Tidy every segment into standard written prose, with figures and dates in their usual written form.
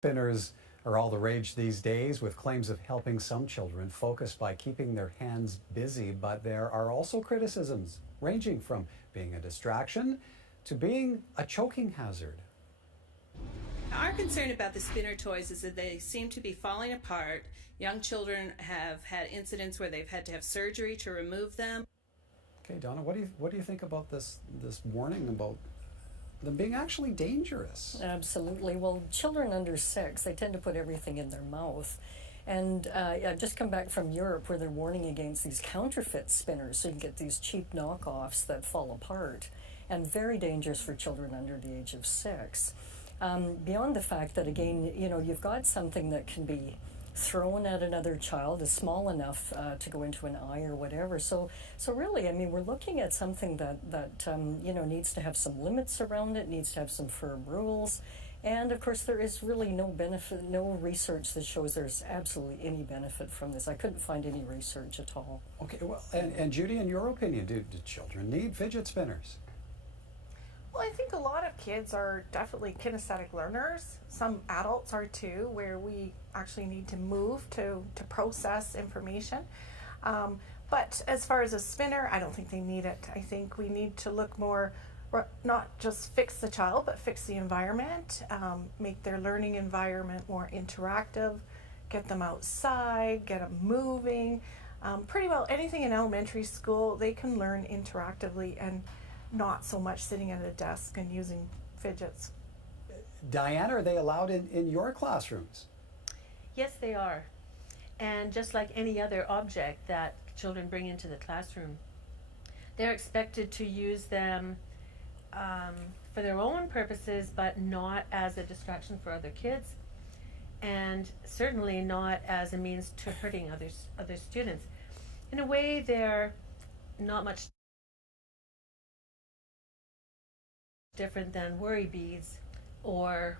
Spinners are all the rage these days, with claims of helping some children focus by keeping their hands busy, but there are also criticisms ranging from being a distraction to being a choking hazard. Our concern about the spinner toys is that they seem to be falling apart. Young children have had incidents where they've had to have surgery to remove them. Okay, Donna, what do you think about this warning about them being actually dangerous? Absolutely. Well, children under 6, they tend to put everything in their mouth. And I've just come back from Europe where they're warning against these counterfeit spinners, so you can get these cheap knockoffs that fall apart, and very dangerous for children under the age of 6. Beyond the fact that, again, you know, you've got something that can be thrown at another child, is small enough to go into an eye or whatever. So really, I mean, we're looking at something that you know, needs to have some limits around it, needs to have some firm rules. And of course, there is really no benefit, no research that shows there's absolutely any benefit from this. I couldn't find any research at all. Okay, well, and Judy, in your opinion, do children need fidget spinners? Well, I think a lot of kids are definitely kinesthetic learners. Some adults are too, where we actually need to move to process information. But as far as a spinner, I don't think they need it. I think we need to look more, not just fix the child, but fix the environment, make their learning environment more interactive, get them outside, get them moving. Pretty well anything in elementary school, they can learn interactively and not so much sitting at a desk and using fidgets. Diana, are they allowed in your classrooms? Yes, they are. And just like any other object that children bring into the classroom, they're expected to use them for their own purposes, but not as a distraction for other kids, and certainly not as a means to hurting other students. In a way, they're not much different than worry beads or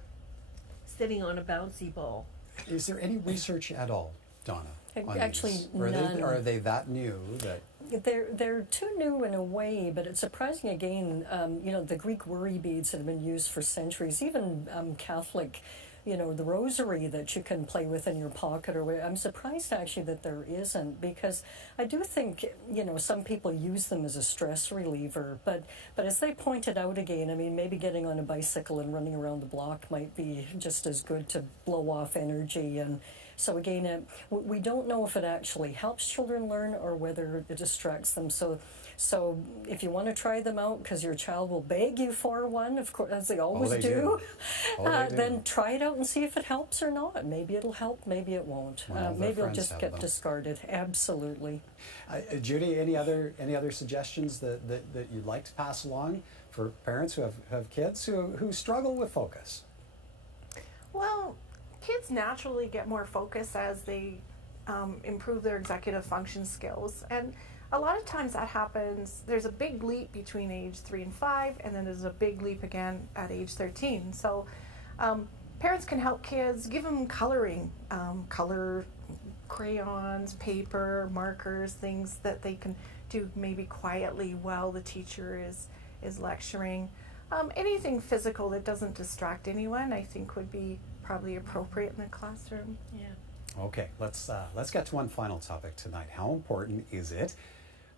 sitting on a bouncy ball. Is there any research at all, Donna? Actually, none. Or are they that new that? They're too new in a way, but it's surprising again, you know, the Greek worry beads that have been used for centuries, even Catholic, you know, the rosary that you can play with in your pocket or whatever. I'm surprised actually that there isn't, because I do think, you know, some people use them as a stress reliever, but as they pointed out again, I mean, maybe getting on a bicycle and running around the block might be just as good to blow off energy. And so again, we don't know if it actually helps children learn or whether it distracts them. So if you want to try them out, because your child will beg you for one, of course, as they always do, then try it out and see if it helps or not. Maybe it'll help, maybe it won't. Well, maybe it'll just get discarded. Absolutely. Judy, any other suggestions that you'd like to pass along for parents who have kids who struggle with focus? Well, kids naturally get more focus as they improve their executive function skills, and a lot of times that happens, there's a big leap between age 3 and 5, and then there's a big leap again at age 13. So parents can help kids, give them coloring, color crayons, paper, markers, things that they can do maybe quietly while the teacher is lecturing. Anything physical that doesn't distract anyone, I think, would be probably appropriate in the classroom. Yeah. Okay, let's get to one final topic tonight. How important is it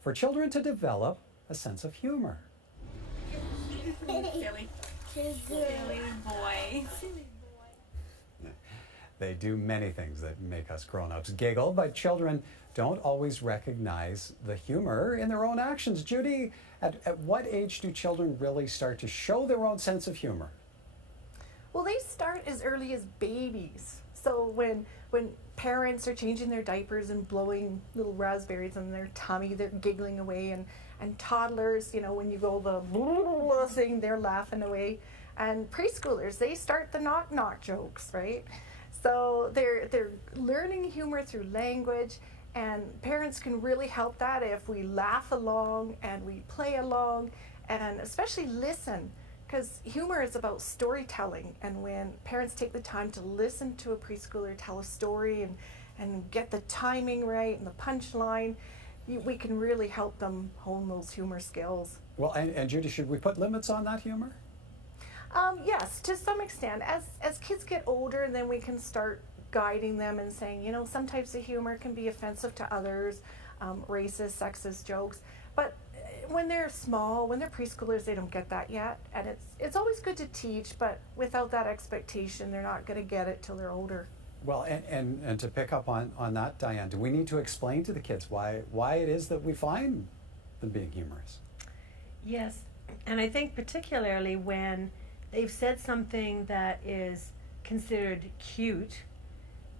for children to develop a sense of humor? Silly boy. They do many things that make us grown-ups giggle, but children don't always recognize the humor in their own actions. Judy, at what age do children really start to show their own sense of humor? Well, they start as early as babies. So when parents are changing their diapers and blowing little raspberries in their tummy, they're giggling away, and toddlers, you know, when you go the thing, they're laughing away. And preschoolers, they start the knock-knock jokes, right? So they're learning humor through language, and parents can really help that if we laugh along and we play along, and especially listen. Because humor is about storytelling, and when parents take the time to listen to a preschooler tell a story and get the timing right and the punchline, we can really help them hone those humor skills. Well, and Judy, should we put limits on that humor? Yes, to some extent. As kids get older, then we can start guiding them and saying, you know, some types of humor can be offensive to others, racist, sexist jokes. But when they're small, when they're preschoolers, they don't get that yet. And it's always good to teach, but without that expectation, they're not going to get it till they're older. Well, and to pick up on that, Diane, do we need to explain to the kids why it is that we find them being humorous? Yes, and I think particularly when they've said something that is considered cute,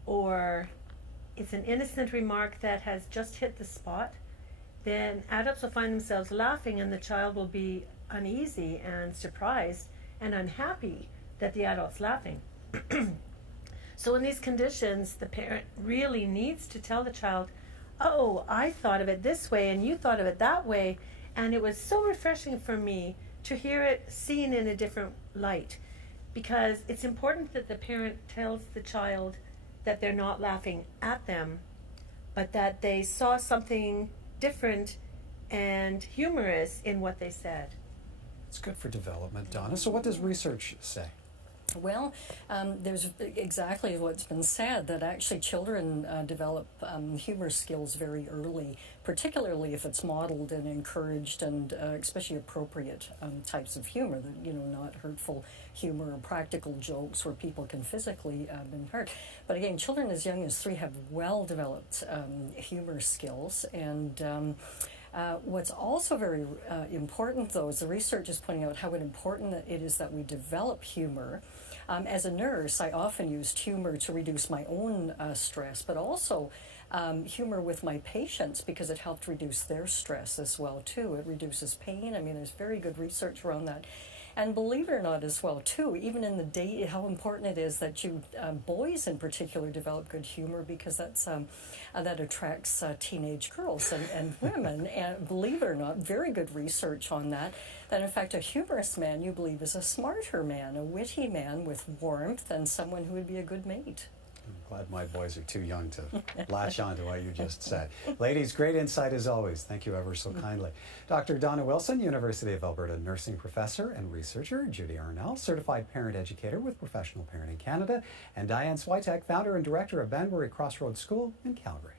or it's an innocent remark that has just hit the spot, then adults will find themselves laughing, and the child will be uneasy and surprised and unhappy that the adult's laughing. So in these conditions, the parent really needs to tell the child, oh, I thought of it this way and you thought of it that way, and it was so refreshing for me to hear it seen in a different light, because it's important that the parent tells the child that they're not laughing at them, but that they saw something different and humorous in what they said. It's good for development, Donna. So what does research say? Well, there's exactly what's been said, that actually children develop humor skills very early, particularly if it's modeled and encouraged, and especially appropriate types of humor, that, you know, not hurtful humor or practical jokes where people can physically be hurt. But again, children as young as 3 have well-developed humor skills, and what's also very important, though, is the research is pointing out how important it is that we develop humor. As a nurse, I often used humor to reduce my own stress, but also humor with my patients, because it helped reduce their stress as well, too. It reduces pain. I mean, there's very good research around that. And believe it or not as well, too, even in the day, how important it is that you, boys in particular, develop good humor, because that attracts teenage girls and women. And believe it or not, very good research on that. That in fact, a humorous man, you believe, is a smarter man, a witty man with warmth, and someone who would be a good mate. I'm glad my boys are too young to latch on to what you just said. Ladies, great insight as always. Thank you ever so kindly. Dr. Donna Wilson, University of Alberta nursing professor and researcher; Judy Arnall, certified parent educator with Professional Parenting Canada; and Diane Switek, founder and director of Banbury Crossroads School in Calgary.